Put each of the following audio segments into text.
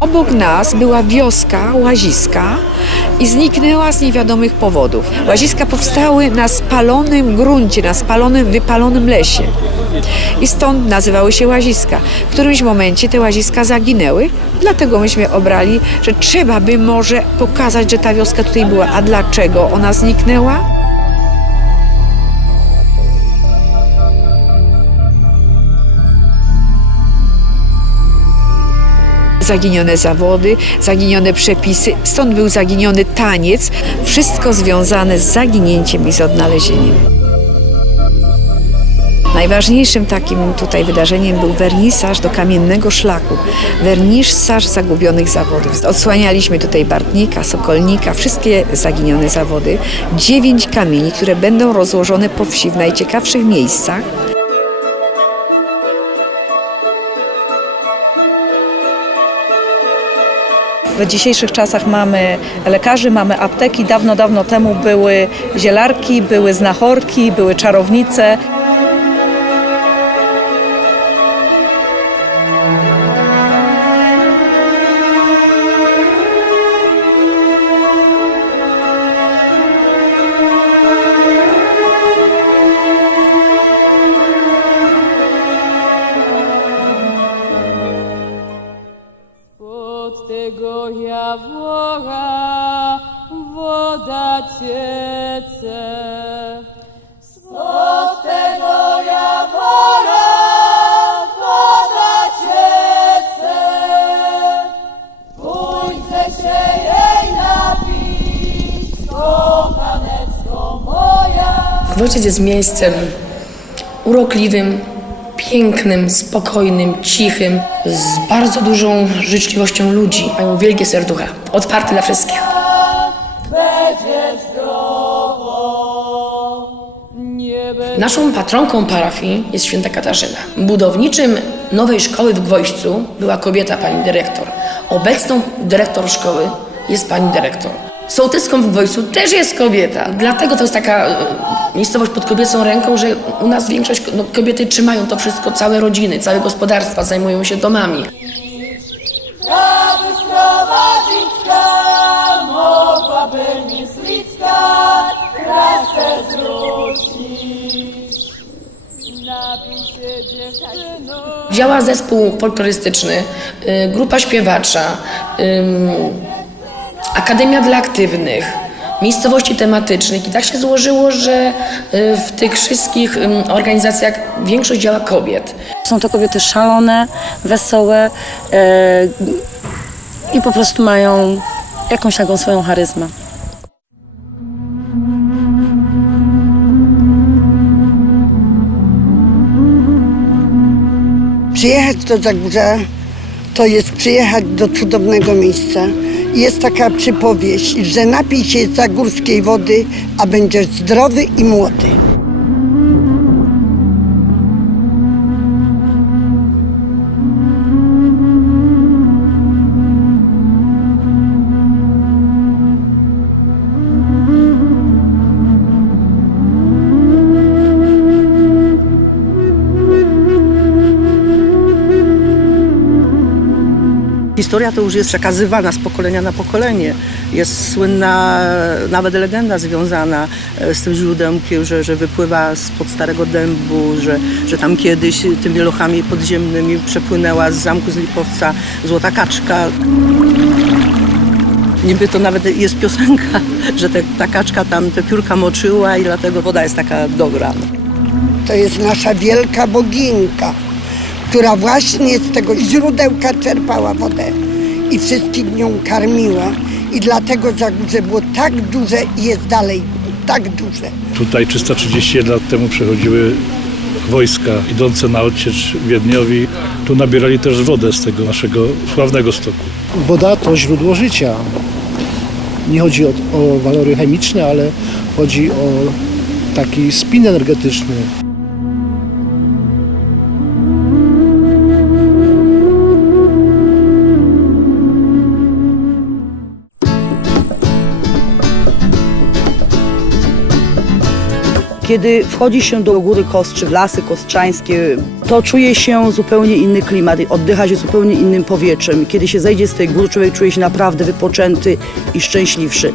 Obok nas była wioska Łaziska i zniknęła z niewiadomych powodów. Łaziska powstały na spalonym gruncie, na spalonym, wypalonym lesie. I stąd nazywały się Łaziska. W którymś momencie te Łaziska zaginęły, dlatego myśmy obrali, że trzeba by może pokazać, że ta wioska tutaj była. A dlaczego ona zniknęła? Zaginione zawody, zaginione przepisy, stąd był zaginiony taniec, wszystko związane z zaginięciem i z odnalezieniem. Najważniejszym takim tutaj wydarzeniem był wernisaż do kamiennego szlaku, wernisaż zagubionych zawodów. Odsłanialiśmy tutaj Bartnika, Sokolnika, wszystkie zaginione zawody, dziewięć kamieni, które będą rozłożone po wsi w najciekawszych miejscach. W dzisiejszych czasach mamy lekarzy, mamy apteki. Dawno, dawno temu były zielarki, były znachorki, były czarownice. Napić, kochanecko moja. Wojciec jest miejscem urokliwym, pięknym, spokojnym, cichym, z bardzo dużą życzliwością ludzi. Mają wielkie serducha, otwarte dla wszystkich. Naszą patronką parafii jest święta Katarzyna. Budowniczym nowej szkoły w Gwojścu była kobieta, pani dyrektor. Obecną dyrektor szkoły jest pani dyrektor. Sołtyską w Gwojcu też jest kobieta. Dlatego to jest taka e, miejscowość pod kobiecą ręką, że u nas większość no, kobiety trzymają to wszystko, całe rodziny, całe gospodarstwa, zajmują się domami. Działa zespół folklorystyczny, y, grupa śpiewacza, akademia dla aktywnych, miejscowości tematycznych. I tak się złożyło, że y, w tych wszystkich organizacjach większość działa kobiet. Są to kobiety szalone, wesołe e, i po prostu mają jakąś taką swoją charyzmę. Przyjechać do Zagórza to jest przyjechać do cudownego miejsca. Jest taka przypowieść, że napij się zagórskiej wody, a będziesz zdrowy i młody. Historia to już jest przekazywana z pokolenia na pokolenie. Jest słynna nawet legenda związana e, z tym źródełkiem, że, że wypływa spod Starego Dębu, że, że tam kiedyś tymi lochami podziemnymi przepłynęła z zamku z Lipowca złota kaczka. Niby to nawet jest piosenka, że te, ta kaczka tam te piórka moczyła i dlatego woda jest taka dobra. To jest nasza wielka boginka, która właśnie z tego źródełka czerpała wodę i wszystkich nią karmiła. I dlatego Zagórze było tak duże i jest dalej tak duże. Tutaj 331 lat temu przechodziły wojska idące na odsiecz Wiedniowi. Tu nabierali też wodę z tego naszego sławnego stoku. Woda to źródło życia. Nie chodzi o, o walory chemiczne, ale chodzi o taki spin energetyczny. Kiedy wchodzi się do Góry Kostrzy, w Lasy Kostrzańskie, to czuje się zupełnie inny klimat, oddycha się zupełnie innym powietrzem. Kiedy się zejdzie z tej góry, człowiek czuje się naprawdę wypoczęty i szczęśliwszy.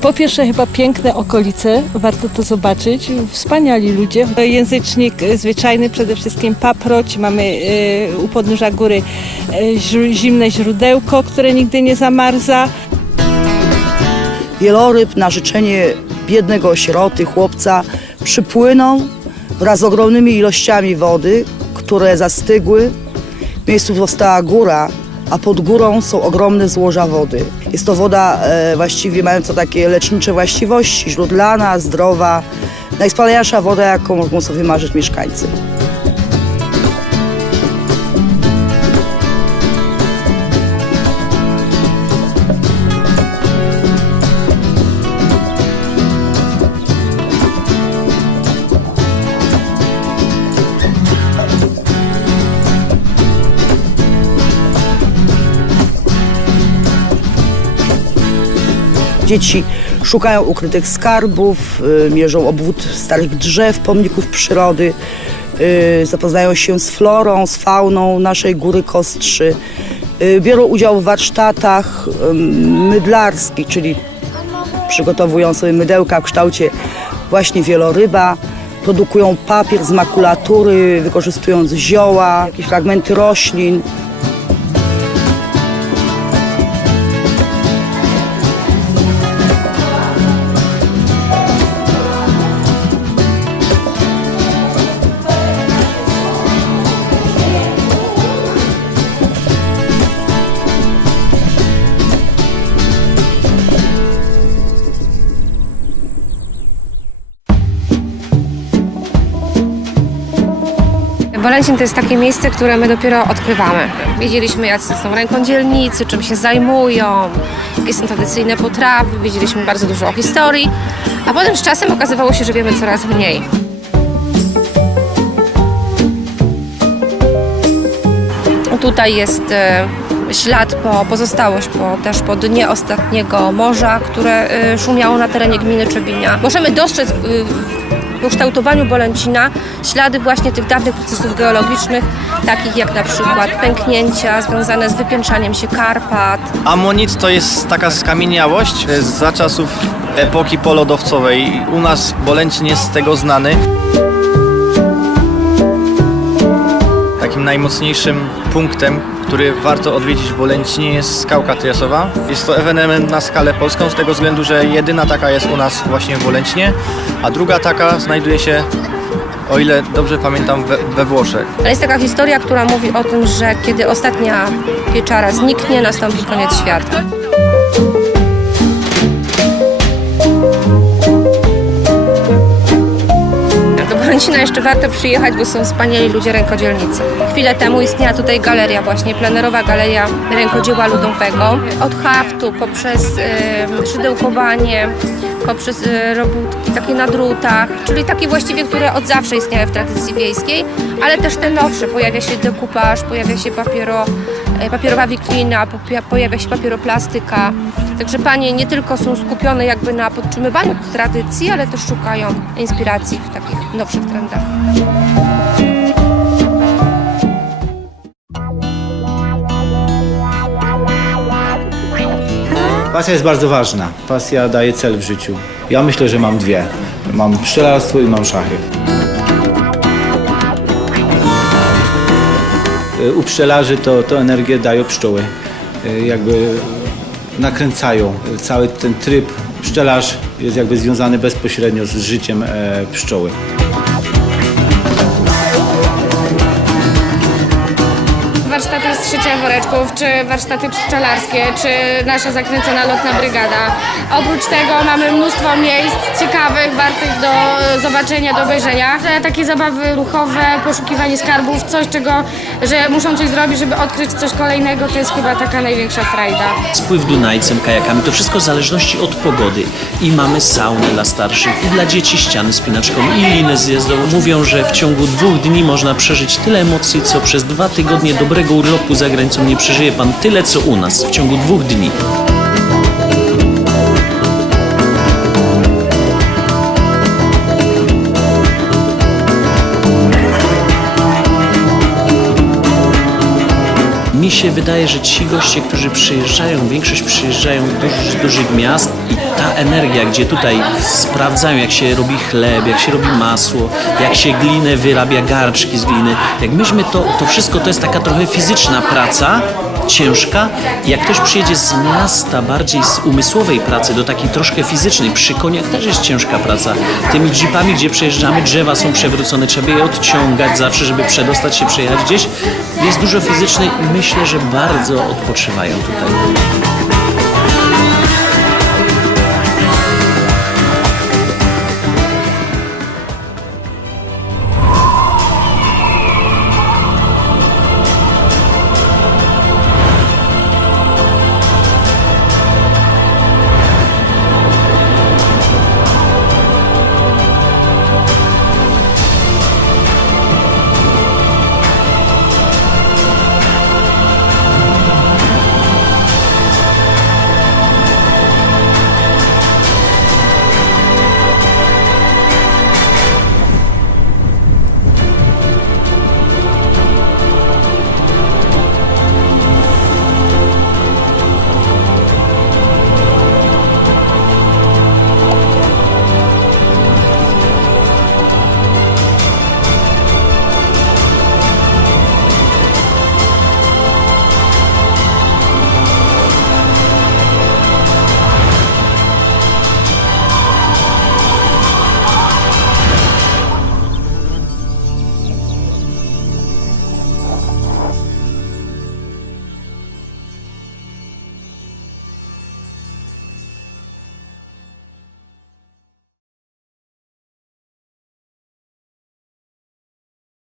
Po pierwsze chyba piękne okolice, warto to zobaczyć. Wspaniali ludzie. Języcznik zwyczajny, przede wszystkim paproć. Mamy e, u podnóża góry e, zimne źródełko, które nigdy nie zamarza. Wieloryb na życzenie biednego sieroty, chłopca przypłynął wraz z ogromnymi ilościami wody, które zastygły. W miejscu powstała góra, a pod górą są ogromne złoża wody. Jest to woda e, właściwie mająca takie lecznicze właściwości, źródlana, zdrowa, najwspanialsza woda, jaką mogą sobie marzyć mieszkańcy. Dzieci szukają ukrytych skarbów, y, mierzą obwód starych drzew, pomników przyrody, y, zapoznają się z florą, z fauną naszej Góry Kostrzy. Y, Biorą udział w warsztatach mydlarskich, czyli przygotowują sobie mydełka w kształcie właśnie wieloryba. Produkują papier z makulatury, wykorzystując zioła, jakieś fragmenty roślin. Bolęcin to jest takie miejsce, które my dopiero odkrywamy. Wiedzieliśmy, jacy są rękodzielnicy, czym się zajmują, jakie są tradycyjne potrawy, wiedzieliśmy bardzo dużo o historii, a potem z czasem okazywało się, że wiemy coraz mniej. Tutaj jest e, ślad po pozostałość po, też po dnie ostatniego morza, które e, szumiało na terenie gminy Czebinia. Możemy dostrzec ukształtowaniu Bolęcina ślady właśnie tych dawnych procesów geologicznych, takich jak na przykład pęknięcia związane z wypiętrzaniem się Karpat, Amonit to jest taka skamieniałość e, za czasów epoki polodowcowej. U nas Bolęcin jest z tego znany. Takim najmocniejszym punktem, który warto odwiedzić w Bolęcinie jest skałka Triasowa. Jest to ewenement na skalę polską z tego względu, że jedyna taka jest u nas właśnie w Bolęcinie, a druga taka znajduje się, o ile dobrze pamiętam, we, we Włoszech. Ale jest taka historia, która mówi o tym, że kiedy ostatnia pieczara zniknie, nastąpi koniec świata. Do Bolęcina jeszcze warto przyjechać, bo są wspaniali ludzie rękodzielnicy. Chwilę temu istniała tutaj galeria właśnie, plenerowa galeria rękodzieła ludowego. Od haftu, poprzez e, szydełkowanie, poprzez e, robótki takie na drutach, czyli takie właściwie, które od zawsze istniały w tradycji wiejskiej, ale też te nowsze. Pojawia się dekupaż, pojawia się papiero, papierowa wiklina, pojawia się papieroplastyka. Także panie nie tylko są skupione jakby na podtrzymywaniu tradycji, ale też szukają inspiracji w takich nowszych trendach. Pasja jest bardzo ważna. Pasja daje cel w życiu. Ja myślę, że mam dwie. Mam pszczelarstwo i mam szachy. U pszczelarzy to, to energię dają pszczoły. Y, Jakby nakręcają. Cały ten tryb pszczelarz jest jakby związany bezpośrednio z życiem e, pszczoły. Szycia woreczków, czy warsztaty pszczelarskie, czy nasza zakręcona lotna brygada. Oprócz tego mamy mnóstwo miejsc ciekawych, wartych do zobaczenia, do obejrzenia. Takie zabawy ruchowe, poszukiwanie skarbów, coś czego, że muszą coś zrobić, żeby odkryć coś kolejnego, to jest chyba taka największa frajda. Spływ Dunajcem, kajakami, to wszystko w zależności od pogody. I mamy saunę dla starszych, i dla dzieci ściany spinaczką, i linę zjazdową. Mówią, że w ciągu dwóch dni można przeżyć tyle emocji, co przez dwa tygodnie dobrego urlopu za granicą nie przeżyje pan tyle, co u nas w ciągu dwóch dni. Mi się wydaje, że ci goście, którzy przyjeżdżają, większość przyjeżdżają z dużych miast i ta energia, gdzie tutaj sprawdzają, jak się robi chleb, jak się robi masło, jak się glinę wyrabia, garczki z gliny. Jak myśmy to, to wszystko to jest taka trochę fizyczna praca, ciężka. Jak ktoś przyjedzie z miasta bardziej z umysłowej pracy do takiej troszkę fizycznej, przy koniach też jest ciężka praca. Tymi jeepami, gdzie przejeżdżamy, drzewa są przewrócone, trzeba je odciągać zawsze, żeby przedostać się, przejechać gdzieś. Jest dużo fizycznej i myślę, że bardzo odpoczywają tutaj.